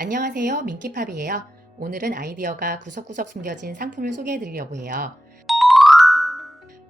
안녕하세요. 민키팝이에요. 오늘은 아이디어가 구석구석 숨겨진 상품을 소개해 드리려고 해요.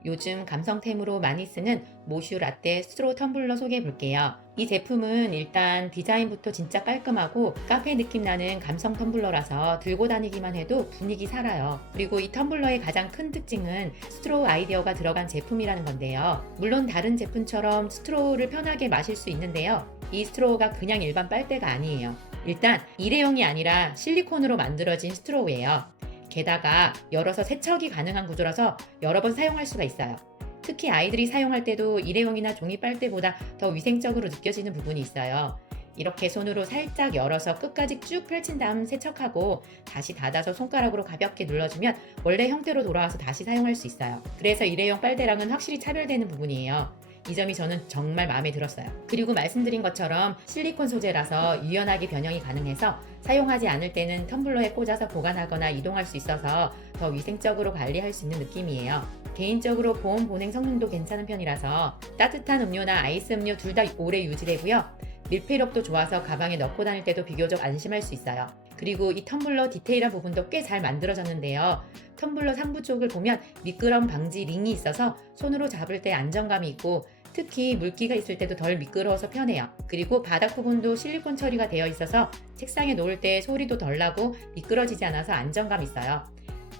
요즘 감성템으로 많이 쓰는 모슈 라떼 스트로 텀블러 소개해 볼게요. 이 제품은 일단 디자인부터 진짜 깔끔하고 카페 느낌 나는 감성 텀블러라서 들고 다니기만 해도 분위기 살아요. 그리고 이 텀블러의 가장 큰 특징은 스트로 아이디어가 들어간 제품이라는 건데요. 물론 다른 제품처럼 스트로를 편하게 마실 수 있는데요. 이 스트로우가 그냥 일반 빨대가 아니에요. 일단 일회용이 아니라 실리콘으로 만들어진 스트로우예요. 게다가 열어서 세척이 가능한 구조라서 여러 번 사용할 수가 있어요. 특히 아이들이 사용할 때도 일회용이나 종이 빨대보다 더 위생적으로 느껴지는 부분이 있어요. 이렇게 손으로 살짝 열어서 끝까지 쭉 펼친 다음 세척하고 다시 닫아서 손가락으로 가볍게 눌러주면 원래 형태로 돌아와서 다시 사용할 수 있어요. 그래서 일회용 빨대랑은 확실히 차별되는 부분이에요. 이 점이 저는 정말 마음에 들었어요. 그리고 말씀드린 것처럼 실리콘 소재라서 유연하게 변형이 가능해서 사용하지 않을 때는 텀블러에 꽂아서 보관하거나 이동할 수 있어서 더 위생적으로 관리할 수 있는 느낌이에요. 개인적으로 보온 보냉 성능도 괜찮은 편이라서 따뜻한 음료나 아이스 음료 둘 다 오래 유지되고요. 밀폐력도 좋아서 가방에 넣고 다닐 때도 비교적 안심할 수 있어요. 그리고 이 텀블러 디테일한 부분도 꽤 잘 만들어졌는데요. 텀블러 상부 쪽을 보면 미끄럼 방지 링이 있어서 손으로 잡을 때 안정감이 있고 특히 물기가 있을 때도 덜 미끄러워서 편해요. 그리고 바닥 부분도 실리콘 처리가 되어 있어서 책상에 놓을 때 소리도 덜 나고 미끄러지지 않아서 안정감 있어요.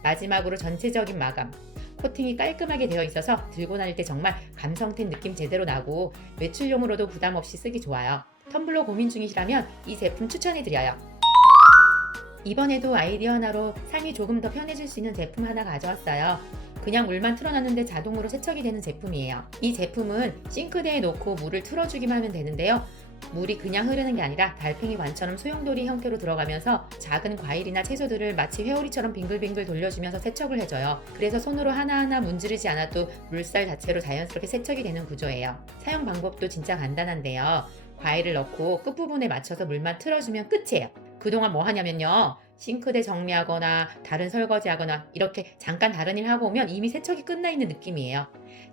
마지막으로 전체적인 마감. 코팅이 깔끔하게 되어 있어서 들고 다닐 때 정말 감성템 느낌 제대로 나고 외출용으로도 부담 없이 쓰기 좋아요. 텀블러 고민 중이시라면 이 제품 추천해드려요. 이번에도 아이디어 하나로 삶이 조금 더 편해질 수 있는 제품 하나 가져왔어요. 그냥 물만 틀어놨는데 자동으로 세척이 되는 제품이에요. 이 제품은 싱크대에 놓고 물을 틀어주기만 하면 되는데요. 물이 그냥 흐르는 게 아니라 달팽이 관처럼 소용돌이 형태로 들어가면서 작은 과일이나 채소들을 마치 회오리처럼 빙글빙글 돌려주면서 세척을 해줘요. 그래서 손으로 하나하나 문지르지 않아도 물살 자체로 자연스럽게 세척이 되는 구조예요. 사용 방법도 진짜 간단한데요. 과일을 넣고 끝부분에 맞춰서 물만 틀어주면 끝이에요. 그동안 뭐 하냐면요. 싱크대 정리하거나 다른 설거지 하거나 이렇게 잠깐 다른 일 하고 오면 이미 세척이 끝나 있는 느낌이에요.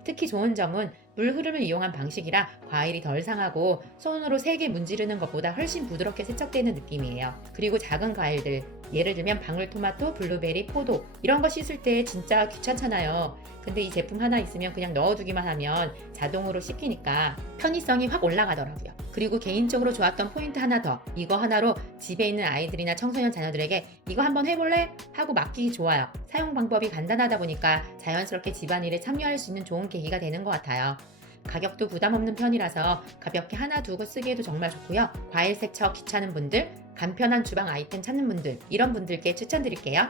특히 좋은 점은 물 흐름을 이용한 방식이라 과일이 덜 상하고 손으로 세게 문지르는 것보다 훨씬 부드럽게 세척되는 느낌이에요. 그리고 작은 과일들, 예를 들면 방울토마토, 블루베리, 포도 이런 거 씻을 때 진짜 귀찮잖아요. 근데 이 제품 하나 있으면 그냥 넣어두기만 하면 자동으로 씻기니까 편의성이 확 올라가더라고요. 그리고 개인적으로 좋았던 포인트 하나 더. 이거 하나로 집에 있는 아이들이나 청소년 자녀들에게 이거 한번 해볼래? 하고 맡기기 좋아요. 사용 방법이 간단하다 보니까 자연스럽게 집안일에 참여할 수 있는 좋은 계기가 되는 것 같아요. 가격도 부담 없는 편이라서 가볍게 하나 두고 쓰기에도 정말 좋고요. 과일 세척 귀찮은 분들, 간편한 주방 아이템 찾는 분들, 이런 분들께 추천드릴게요.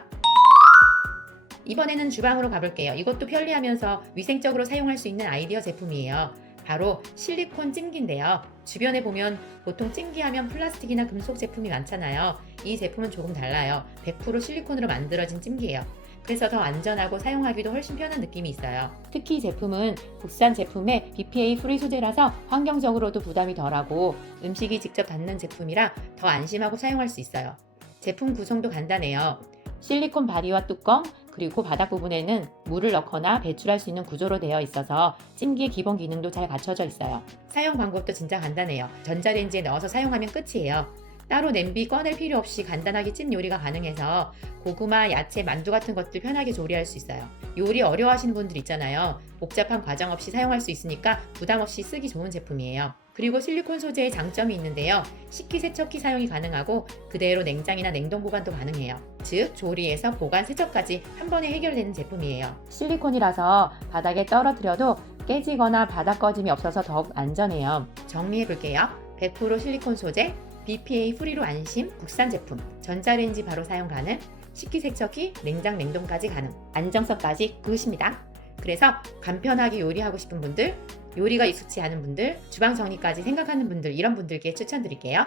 이번에는 주방으로 가볼게요. 이것도 편리하면서 위생적으로 사용할 수 있는 아이디어 제품이에요. 바로 실리콘 찜기인데요. 주변에 보면 보통 찜기하면 플라스틱이나 금속 제품이 많잖아요. 이 제품은 조금 달라요. 100% 실리콘으로 만들어진 찜기예요. 그래서 더 안전하고 사용하기도 훨씬 편한 느낌이 있어요. 특히 이 제품은 국산 제품에 BPA 프리 소재라서 환경적으로도 부담이 덜하고 음식이 직접 닿는 제품이라 더 안심하고 사용할 수 있어요. 제품 구성도 간단해요. 실리콘 바디와 뚜껑, 그리고 바닥 부분에는 물을 넣거나 배출할 수 있는 구조로 되어 있어서 찜기의 기본 기능도 잘 갖춰져 있어요. 사용 방법도 진짜 간단해요. 전자레인지에 넣어서 사용하면 끝이에요. 따로 냄비 꺼낼 필요 없이 간단하게 찜 요리가 가능해서 고구마, 야채, 만두 같은 것들 편하게 조리할 수 있어요. 요리 어려워하시는 분들 있잖아요. 복잡한 과정 없이 사용할 수 있으니까 부담 없이 쓰기 좋은 제품이에요. 그리고 실리콘 소재의 장점이 있는데요. 식기세척기 사용이 가능하고 그대로 냉장이나 냉동 보관도 가능해요. 즉 조리에서 보관, 세척까지 한 번에 해결되는 제품이에요. 실리콘이라서 바닥에 떨어뜨려도 깨지거나 바닥 꺼짐이 없어서 더욱 안전해요. 정리해볼게요. 100% 실리콘 소재, BPA 프리로 안심, 국산 제품, 전자레인지 바로 사용 가능, 식기세척기, 냉장, 냉동까지 가능, 안정성까지 그것입니다. 그래서 간편하게 요리하고 싶은 분들, 요리가 익숙치 않은 분들, 주방 정리까지 생각하는 분들, 이런 분들께 추천드릴게요.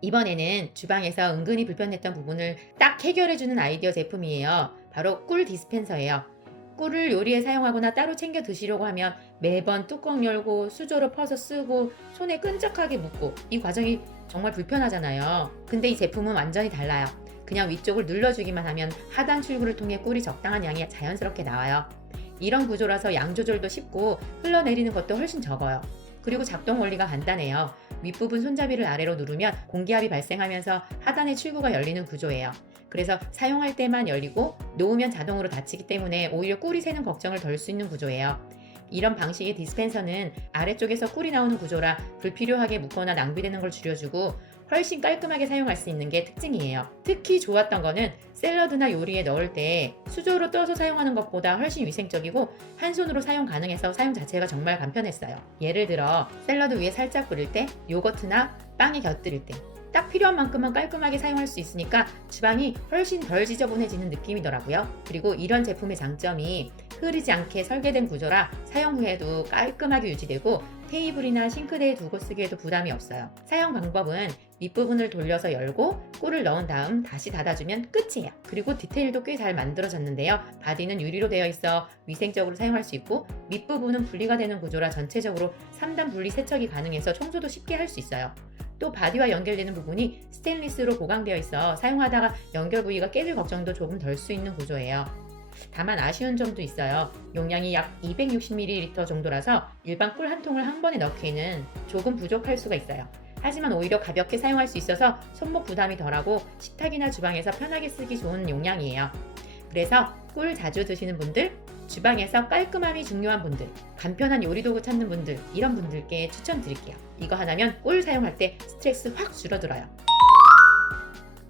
이번에는 주방에서 은근히 불편했던 부분을 딱 해결해주는 아이디어 제품이에요. 바로 꿀 디스펜서예요. 꿀을 요리에 사용하거나 따로 챙겨 드시려고 하면 매번 뚜껑 열고 수저로 퍼서 쓰고 손에 끈적하게 묻고 이 과정이 정말 불편하잖아요. 근데 이 제품은 완전히 달라요. 그냥 위쪽을 눌러주기만 하면 하단 출구를 통해 꿀이 적당한 양이 자연스럽게 나와요. 이런 구조라서 양 조절도 쉽고 흘러내리는 것도 훨씬 적어요. 그리고 작동 원리가 간단해요. 윗부분 손잡이를 아래로 누르면 공기압이 발생하면서 하단의 출구가 열리는 구조예요. 그래서 사용할 때만 열리고 놓으면 자동으로 닫히기 때문에 오히려 꿀이 새는 걱정을 덜 수 있는 구조예요. 이런 방식의 디스펜서는 아래쪽에서 꿀이 나오는 구조라 불필요하게 묻거나 낭비되는 걸 줄여주고 훨씬 깔끔하게 사용할 수 있는 게 특징이에요. 특히 좋았던 거는 샐러드나 요리에 넣을 때 수저로 떠서 사용하는 것보다 훨씬 위생적이고 한 손으로 사용 가능해서 사용 자체가 정말 간편했어요. 예를 들어 샐러드 위에 살짝 뿌릴 때, 요거트나 빵에 곁들일 때 딱 필요한 만큼만 깔끔하게 사용할 수 있으니까 주방이 훨씬 덜 지저분해지는 느낌이더라고요. 그리고 이런 제품의 장점이 흐르지 않게 설계된 구조라 사용 후에도 깔끔하게 유지되고 테이블이나 싱크대에 두고 쓰기에도 부담이 없어요. 사용 방법은 윗부분을 돌려서 열고 꿀을 넣은 다음 다시 닫아주면 끝이에요. 그리고 디테일도 꽤 잘 만들어졌는데요. 바디는 유리로 되어 있어 위생적으로 사용할 수 있고 밑부분은 분리가 되는 구조라 전체적으로 3단 분리 세척이 가능해서 청소도 쉽게 할 수 있어요. 또 바디와 연결되는 부분이 스테인리스로 보강되어 있어 사용하다가 연결 부위가 깨질 걱정도 조금 덜 수 있는 구조예요. 다만 아쉬운 점도 있어요. 용량이 약 260ml 정도라서 일반 꿀 한 통을 한 번에 넣기에는 조금 부족할 수가 있어요. 하지만 오히려 가볍게 사용할 수 있어서 손목 부담이 덜하고 식탁이나 주방에서 편하게 쓰기 좋은 용량이에요. 그래서 꿀 자주 드시는 분들, 주방에서 깔끔함이 중요한 분들, 간편한 요리도구 찾는 분들, 이런 분들께 추천드릴게요. 이거 하나면 꿀 사용할 때 스트레스 확 줄어들어요.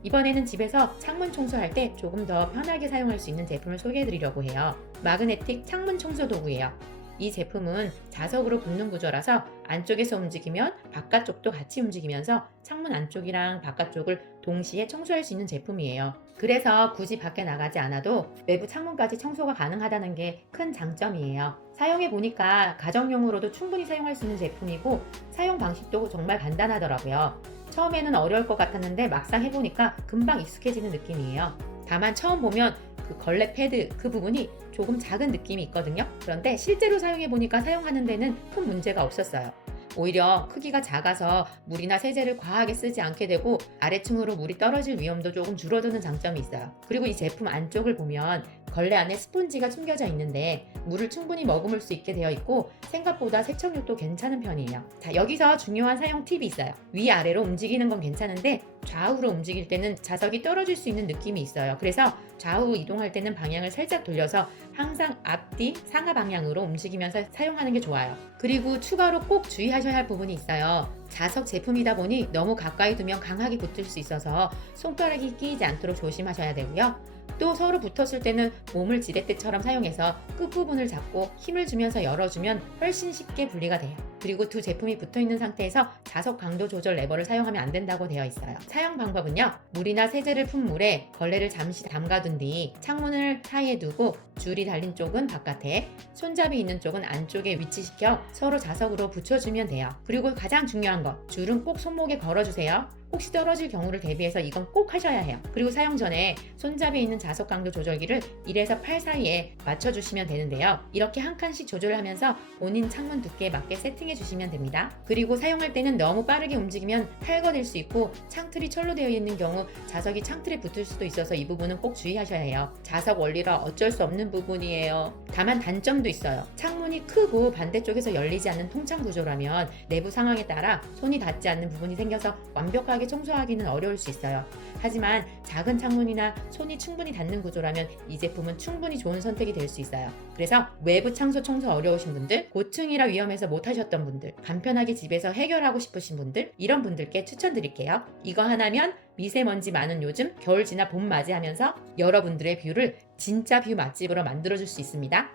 이번에는 집에서 창문 청소할 때 조금 더 편하게 사용할 수 있는 제품을 소개해드리려고 해요. 마그네틱 창문 청소 도구예요. 이 제품은 자석으로 붙는 구조라서 안쪽에서 움직이면 바깥쪽도 같이 움직이면서 창문 안쪽이랑 바깥쪽을 동시에 청소할 수 있는 제품이에요. 그래서 굳이 밖에 나가지 않아도 외부 창문까지 청소가 가능하다는 게 큰 장점이에요. 사용해 보니까 가정용으로도 충분히 사용할 수 있는 제품이고 사용 방식도 정말 간단하더라고요. 처음에는 어려울 것 같았는데 막상 해보니까 금방 익숙해지는 느낌이에요. 다만 처음 보면 그 걸레 패드 그 부분이 조금 작은 느낌이 있거든요. 그런데 실제로 사용해보니까 사용하는 데는 큰 문제가 없었어요. 오히려 크기가 작아서 물이나 세제를 과하게 쓰지 않게 되고 아래층으로 물이 떨어질 위험도 조금 줄어드는 장점이 있어요. 그리고 이 제품 안쪽을 보면 걸레 안에 스폰지가 숨겨져 있는데 물을 충분히 머금을 수 있게 되어 있고 생각보다 세척력도 괜찮은 편이에요. 자, 여기서 중요한 사용 팁이 있어요. 위아래로 움직이는 건 괜찮은데 좌우로 움직일 때는 자석이 떨어질 수 있는 느낌이 있어요. 그래서 좌우 이동할 때는 방향을 살짝 돌려서 항상 앞뒤 상하 방향으로 움직이면서 사용하는 게 좋아요. 그리고 추가로 꼭 주의하셔야 할 부분이 있어요. 자석 제품이다 보니 너무 가까이 두면 강하게 붙을 수 있어서 손가락이 끼이지 않도록 조심하셔야 되고요. 또 서로 붙었을 때는 몸을 지렛대처럼 사용해서 끝부분을 잡고 힘을 주면서 열어주면 훨씬 쉽게 분리가 돼요. 그리고 두 제품이 붙어있는 상태에서 자석 강도 조절 레버를 사용하면 안 된다고 되어 있어요. 사용 방법은요. 물이나 세제를 푼 물에 걸레를 잠시 담가둔 뒤 창문을 사이에 두고 줄이 달린 쪽은 바깥에, 손잡이 있는 쪽은 안쪽에 위치시켜 서로 자석으로 붙여주면 돼요. 그리고 가장 중요한 거, 줄은 꼭 손목에 걸어주세요. 혹시 떨어질 경우를 대비해서 이건 꼭 하셔야 해요. 그리고 사용 전에 손잡이에 있는 자석 강도 조절기를 1에서 8 사이에 맞춰주시면 되는데요. 이렇게 한 칸씩 조절을 하면서 본인 창문 두께에 맞게 세팅해 주시면 됩니다. 그리고 사용할 때는 너무 빠르게 움직이면 탈거될 수 있고 창틀이 철로 되어 있는 경우 자석이 창틀에 붙을 수도 있어서 이 부분은 꼭 주의하셔야 해요. 자석 원리라 어쩔 수 없는 부분이에요. 다만 단점도 있어요. 창문이 크고 반대쪽에서 열리지 않는 통창 구조라면 내부 상황에 따라 손이 닿지 않는 부분이 생겨서 완벽하게 청소하기는 어려울 수 있어요. 하지만 작은 창문이나 손이 충분히 닿는 구조라면 이 제품은 충분히 좋은 선택이 될 수 있어요. 그래서 외부 창소 청소 어려우신 분들, 고층이라 위험해서 못하셨던 분들, 간편하게 집에서 해결하고 싶으신 분들, 이런 분들께 추천드릴게요. 이거 하나면 미세먼지 많은 요즘 겨울 지나 봄 맞이하면서 여러분들의 뷰를 진짜 뷰 맛집으로 만들어줄 수 있습니다.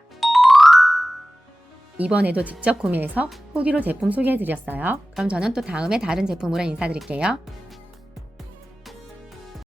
이번에도 직접 구매해서 후기로 제품 소개해드렸어요. 그럼 저는 또 다음에 다른 제품으로 인사드릴게요.